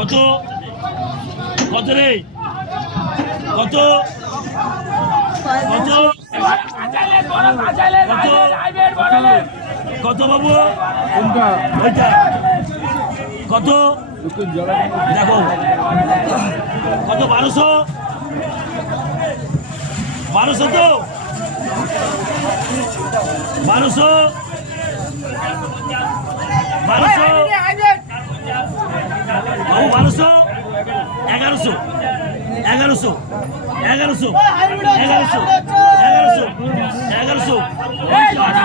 কত কত রে কত কত কত বাবু ওইটা কত দেখো কত 1200 তো 1200 বাবু 1200 1100 1100 1100 1100 1100 1100